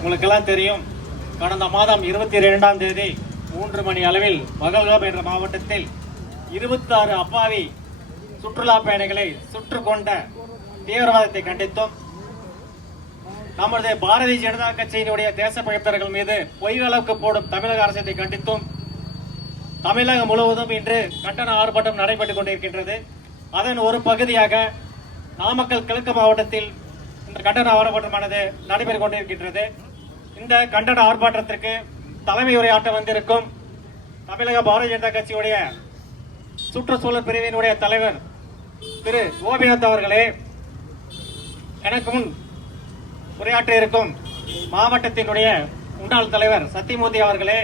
உங்களுக்கெல்லாம் தெரியும், கடந்த மாதம் 22ஆம் தேதி 3 மணி அளவில் மகள்காம் என்ற மாவட்டத்தில் 26 அப்பாவி சுற்றுலா பயணிகளை சுற்று கொண்ட தீவிரவாதத்தை கண்டித்தும், நமது பாரதிய ஜனதா கட்சியினுடைய தேசப்பழித்தர்கள் மீது பொய் வழக்கு போடும் தமிழக அரசை கண்டித்தும் தமிழகம் முழுவதும் இன்று கண்டன ஆர்ப்பாட்டம் நடைபெற்றுக் கொண்டிருக்கின்றது. அதன் ஒரு பகுதியாக நாமக்கல் கிழக்கு மாவட்டத்தில் இந்த கண்டன ஆர்ப்பாட்டமானது நடைபெற்றுக் கொண்டிருக்கின்றது. இந்த கண்டன ஆர்ப்பாட்டத்திற்கு தலைமை உரையாற்ற வந்திருக்கும் தமிழக பாரதிய ஜனதா கட்சியுடைய சுற்றுச்சூழல் பிரிவினுடைய தலைவர் திரு கோபிநாத் அவர்களே, எனக்கு முன் உரையாற்ற இருக்கும் மாவட்டத்தினுடைய முன்னாள் தலைவர் சத்தியமூர்த்தி அவர்களே,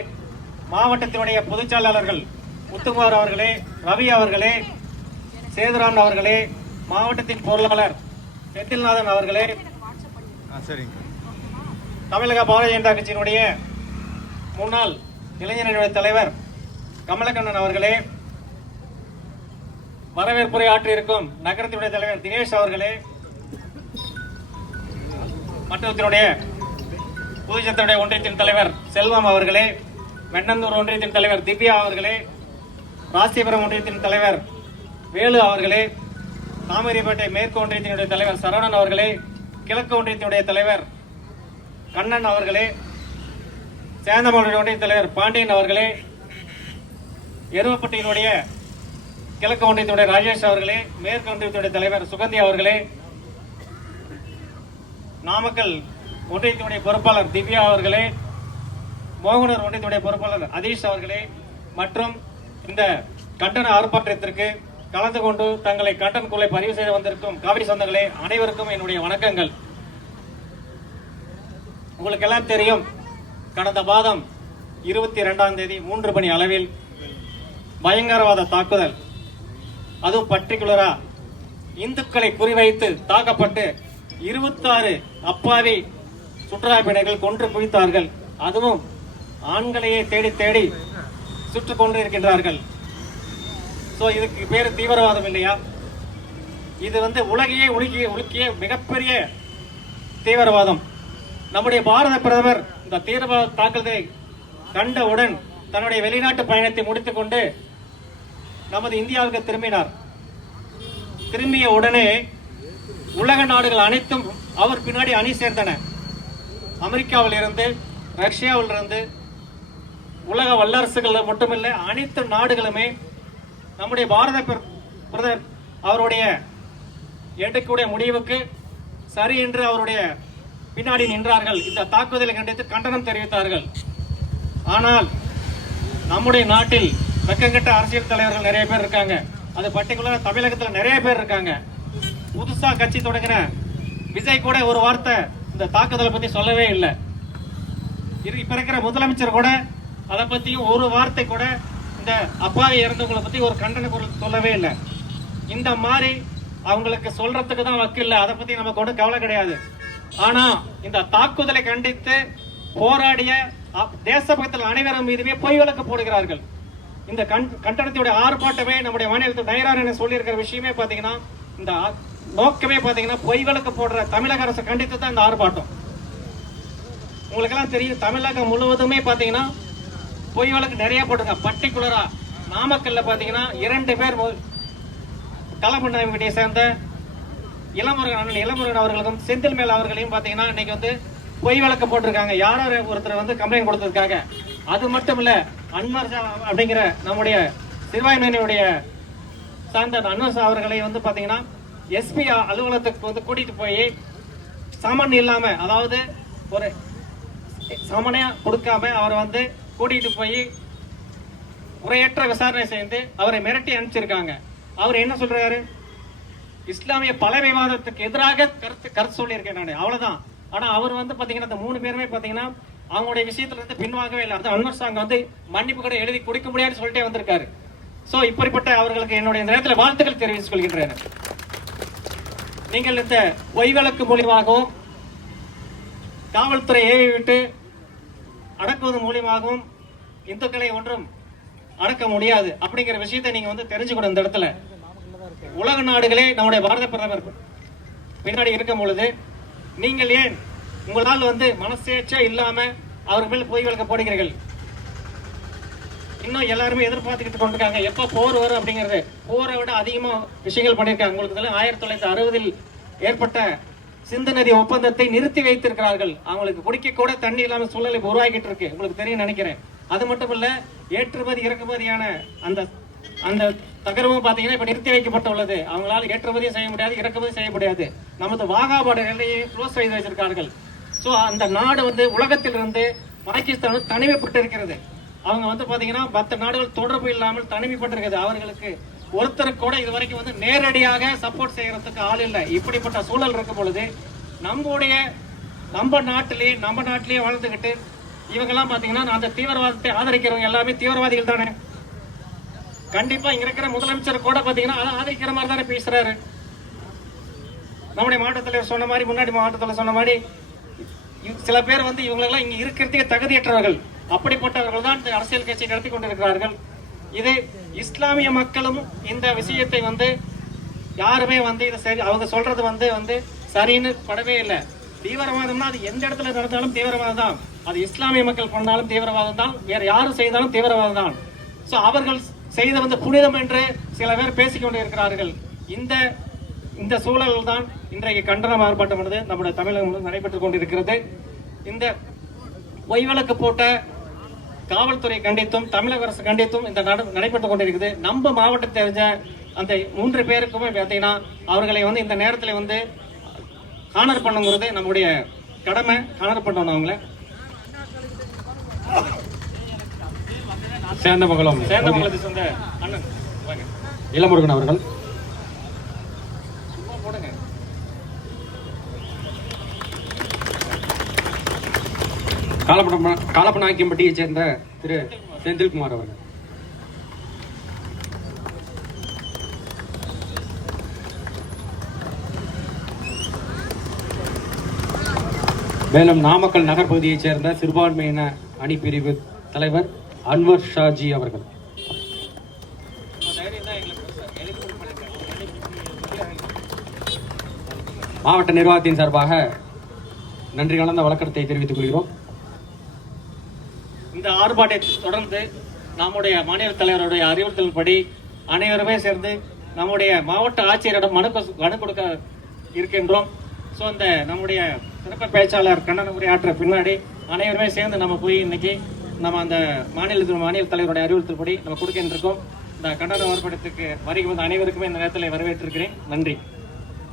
மாவட்டத்தினுடைய பொதுச்செயலாளர்கள் முத்துக்குமார் அவர்களே, ரவி அவர்களே, சேதுராமன் அவர்களே, மாவட்டத்தின் பொருளாளர் செந்தில்நாதன் அவர்களே, தமிழக பாரதிய ஜனதா கட்சியினுடைய முன்னாள் இளைஞர்களுடைய தலைவர் கமலக்கண்ணன் அவர்களே, வரவேற்புரை ஆற்றியிருக்கும் நகரத்தினுடைய தலைவர் தினேஷ் அவர்களே, மண்டலத்தினுடைய புதுச்சத்தினுடைய ஒன்றியத்தின் தலைவர் செல்வம் அவர்களே, வெண்ணந்தூர் ஒன்றியத்தின் தலைவர் திவ்யா அவர்களே, ராசிபுரம் ஒன்றியத்தின் தலைவர் வேலு அவர்களே, தாமரைப்பேட்டை மேற்கு ஒன்றியத்தினுடைய தலைவர் சரவணன் அவர்களே, கிழக்கு ஒன்றியத்தினுடைய தலைவர் கண்ணன் அவர்களே, சேந்தமலை ஒன்றிய தலைவர் பாண்டியன் அவர்களே, எருவப்பட்டியினுடைய கிழக்கு ஒன்றியத்தினுடைய ராஜேஷ் அவர்களே, மேற்கு ஒன்றியத்தினுடைய தலைவர் சுகந்தி அவர்களே, நாமக்கல் ஒன்றியத்தினுடைய பொறுப்பாளர் திவ்யா அவர்களே, மோகனூர் ஒன்றியத்தினுடைய பொறுப்பாளர் அதீஷ் அவர்களே மற்றும் இந்த கண்டன ஆர்ப்பாட்டத்திற்கு கலந்து கொண்டு தங்களை கண்டனக்குள்ளே பதிவு செய்து வந்திருக்கும் காவிரி சொந்தங்களே, அனைவருக்கும் என்னுடைய வணக்கங்கள். உங்களுக்கு எல்லாம் தெரியும், கடந்த மாதம் 22ஆம் தேதி 3 மணி அளவில் பயங்கரவாத தாக்குதல், அதுவும் பர்டிகுலரா இந்துக்களை குறிவைத்து தாக்கப்பட்டு 26 அப்பாவி சுற்றுலா பயணிகள் கொன்று குவித்தார்கள். அதுவும் ஆண்களையே தேடி தேடி சுட்டுக் கொண்டு இருக்கின்றார்கள். சோ இதுக்கு பேரு தீவிரவாதம் இல்லையா? இது உலகையே உலுக்கிய மிகப்பெரிய தீவிரவாதம். நம்முடைய பாரத பிரதமர் இந்த தீவிரவாத தாக்குதலை கண்டவுடன் தன்னுடைய வெளிநாட்டு பயணத்தை முடித்துக் கொண்டு நமது இந்தியாவுக்கு திரும்பினார். திரும்பிய உடனே உலக நாடுகள் அனைத்தும் அவர் பின்னாடி அணி சேர்ந்தன. அமெரிக்காவில் இருந்து, ரஷ்யாவில் இருந்து, உலக வல்லரசுகள் மட்டுமில்லை, அனைத்து நாடுகளுமே நம்முடைய பாரத பிரதமர் அவருடைய எடுக்கக்கூடிய முடிவுக்கு சரி என்று அவருடைய பின்னாடி நின்றார்கள். இந்த தாக்குதலை கண்டித்து கண்டனம் தெரிவித்தார்கள். ஆனால் நம்முடைய நாட்டில் வெக்கங்கெட்ட அரசியல் தலைவர்கள் நிறைய பேர் இருக்காங்க. அது பர்டிகுலரா தமிழகத்தில் நிறைய பேர் இருக்காங்க. புதுசா கட்சி தொடங்கின விஜய் கூட ஒரு வார்த்தை இந்த தாக்குதலை பத்தி சொல்லவே இல்லை. இப்ப இருக்கிற முதலமைச்சர் கூட அதை பத்தியும் ஒரு வார்த்தை கூட இந்த அப்பாவி இறந்தவங்களை பத்தி ஒரு கண்டன குரல் சொல்லவே இல்லை. இந்த மாதிரி அவங்களுக்கு சொல்றதுக்கு தான் வக்கு இல்லை. அதை பத்தி நமக்கு ஒன்றும் கவலை கிடையாது. ஆனா இந்த தாக்குதலை கண்டித்து போராடிய தேசபக்தர்கள் அனைவரும் மீதுமே பொய் வழக்கு போடுகிறார்கள். இந்த கண்டனத்துடைய ஆர்ப்பாட்டமே நம்முடைய மாநிலத்தில் நயனார் சொல்லி இருக்கிற விஷயமே பாத்தீங்கன்னா, இந்த நோக்கமே பாத்தீங்கன்னா பொய் வழக்கு போடுற தமிழக அரசு கண்டித்து தான் இந்த ஆர்ப்பாட்டம். உங்களுக்கு எல்லாம் தெரியும், தமிழகம் முழுவதுமே பாத்தீங்கன்னா பொய் வழக்கு நிறைய போட்டுருங்க. பர்டிகுலரா நாமக்கல்ல பாத்தீங்கன்னா 2 பேர் களமண்ணாமியை சேர்ந்த இளமுருகன் அவர்களுக்கும் செந்தில் மேல் அவர்களையும் பாத்தீங்கன்னா இன்னைக்கு பொய் வழக்கு போட்டிருக்காங்க. யாரோ ஒருத்தர் கம்ப்ளைண்ட் கொடுத்திருக்காங்க. அது மட்டும் இல்ல, அன்வர் அப்படிங்கிற நம்முடைய சிறுபான்மையினுடைய சார்ந்த அன்வர் அவர்களை பாத்தீங்கன்னா எஸ்பி அலுவலகத்துக்கு கூட்டிட்டு போய் சமன் இல்லாம, அதாவது ஒரு சமனையா கொடுக்காம அவரை கூட்டிட்டு போய் முறையற்ற விசாரணை செய்து அவரை மிரட்டி அனுப்பிச்சிருக்காங்க. அவர் என்ன சொல்றாரு? இஸ்லாமிய பல விவாதத்துக்கு எதிராக கருத்து சொல்லியிருக்கேன் நான், அவ்வளவுதான். ஆனா அவர் பாத்தீங்கன்னா இந்த 3 பேருமே பாத்தீங்கன்னா அவங்களுடைய விஷயத்துல இருந்து பின்வாங்கவே இல்லை. அது அன்வர் சாங் மன்னிப்பு கூட எழுதி கொடுக்க முடியாதுன்னு சொல்லிட்டே வந்திருக்காரு. சோ இப்படிப்பட்ட அவர்களுக்கு என்னுடைய நேரத்தில் வாழ்த்துக்கள் தெரிவித்துக் கொள்கின்றேன். நீங்கள் இந்த பொய் வழக்கு மூலியமாகவும் காவல்துறை ஏவி விட்டு அடக்குவது மூலியமாகவும் இந்துக்களை ஒன்றும் அடக்க முடியாது அப்படிங்கிற விஷயத்தை நீங்க தெரிஞ்சுக்கணும். இந்த இடத்துல உலக நாடுகளே நம்முடைய பாரத பிரதமர் பின்னாடி இருக்கும் பொழுது நீங்கள் ஏன் உங்களால் வந்து மனசேச்சா இல்லாம அவர் மேல் பொய் வழக்கு போடுகிறீர்கள். இன்னும் எல்லாருமே எதிர்பார்த்துக்கிட்டு கொண்டிருக்காங்க எப்ப போர் வரும் அப்படிங்கிறது. போரை விட அதிகமா விஷயங்கள் பண்ணியிருக்காங்க. உங்களுக்கு 1960 ஏற்பட்ட சிந்து நதி ஒப்பந்தத்தை நிறுத்தி வைத்திருக்கிறார்கள். அவங்களுக்கு குடிக்க கூட தண்ணி இல்லாம சூழ்நிலை உருவாக்கிட்டு இருக்கு. உங்களுக்கு தெரியும் நினைக்கிறேன். அது மட்டும் இல்ல, ஏற்றுமதி இறக்குமதியான அந்த அந்த தகரமும் பாத்தீங்கன்னா இப்ப நிறுத்தி வைக்கப்பட்டுள்ளது. அவங்களால ஏற்றுமதியும் செய்ய முடியாது, இறக்குமதி செய்ய முடியாது. நமது வாகாபாடு எல்லையை க்ளோஸ் செய்து வச்சிருக்கார்கள். சோ அந்த நாடு வந்து உலகத்திலிருந்து பாகிஸ்தான் தனிமைப்பட்டு இருக்கிறது. அவங்க வந்து பாத்தீங்கன்னா மற்ற நாடுகள் தொடர்பு இல்லாமல் தனிமைப்பட்டிருக்கிறது. அவர்களுக்கு ஒருத்தருக்கு கூட இதுவரைக்கும் வந்து நேரடியாக சப்போர்ட் செய்யறதுக்கு ஆள் இல்லை. இப்படிப்பட்ட சூழல் இருக்கும் பொழுது நம்ம நாட்டிலேயே வாழ்ந்துகிட்டு இவங்கெல்லாம் பாத்தீங்கன்னா அந்த தீவிரவாதத்தை ஆதரிக்கிறவங்க எல்லாமே தீவிரவாதிகள் தானே. கண்டிப்பா இங்க இருக்கிற முதலமைச்சர் கூட பாத்தீங்கன்னா அதை ஆதரிக்கிற மாதிரி தானே பேசுறாரு. நம்முடைய மாவட்ட தலைவர் சொன்ன மாதிரி, முன்னாடி மாவட்டத்தில் சொன்ன மாதிரி சில பேர் வந்து இவங்களெல்லாம் இங்க இருக்கிறதுக்கு தகுதியற்றவர்கள். அப்படிப்பட்டவர்கள் தான் இந்த அரசியல் கட்சி நடத்தி கொண்டிருக்கிறார்கள். இது இஸ்லாமிய மக்களும் இந்த விஷயத்தை வந்து யாருமே வந்து இதை சரி அவங்க சொல்றது வந்து சரின்னு படவே இல்லை. தீவிரவாதம்னா அது எந்த இடத்துல நடந்தாலும் தீவிரவாதம் தான். அது இஸ்லாமிய மக்கள் பண்ணாலும் தீவிரவாதம் தான், வேற யாரும் செய்தாலும் தீவிரவாதம் தான். சோ அவர்கள் செய்த வந்து புனிதம் என்று சில பேர் பேசிக்கொண்டு இருக்கிறார்கள். இந்த சூழல் தான் இன்றைக்கு கண்டன ஆர்ப்பாட்டம் என்பது நம்முடைய தமிழகம் நடைபெற்றுக் கொண்டிருக்கிறது. இந்த பொய் வழக்கு போட்ட காவல்துறை கண்டித்தும் தமிழக அரசு கண்டித்தும் இந்த நடைபெற்றுக் கொண்டிருக்குது. நம்ம மாவட்டத்தை தெரிஞ்ச அந்த 3 பேருக்குமே பார்த்தீங்கன்னா அவர்களை வந்து இந்த நேரத்தில் வந்து ஹானர் பண்ணுங்கிறது நம்முடைய கடமை. ஹானர் பண்ணணும் அவங்கள. சேந்தமங்கலத்தை சேர்ந்த அண்ணன் இளமுருகன் அவர்கள் போடுங்க. காலப்பநாயக்கம்பட்டியை சேர்ந்த திரு செந்தில்குமார் அவர்கள். மேலும் நாமக்கல் நகர் பகுதியைச் சேர்ந்த சிறுபான்மையின அணி பிரிவு தலைவர் அன்வர் ஷாஜி அவர்கள். மாவட்ட நிர்வாகத்தின் சார்பாக நன்றி கலந்த வழக்கத்தை தெரிவித்துக் கொள்கிறோம். இந்த ஆர்ப்பாட்டத்தை தொடர்ந்து நம்முடைய மாநில தலைவருடைய அறிவுறுத்தல்படி அனைவருமே சேர்ந்து நம்முடைய மாவட்ட ஆட்சியரிடம் மனு கொடுக்க இருக்கின்றோம். ஸோ இந்த நம்முடைய சிறப்பு பேச்சாளர் கண்டன உரையாற்ற பின்னாடி அனைவருமே சேர்ந்து நம்ம போய் இன்னைக்கு நம்ம அந்த மாநில தலைவருடைய அறிவுறுத்தல்படி நம்ம கொடுக்கின்றிருக்கோம். இந்த கண்டன ஆர்ப்பாட்டத்துக்கு வருகை வந்த அனைவருக்குமே இந்த நேரத்தில் வரவேற்றிருக்கிறேன். நன்றி.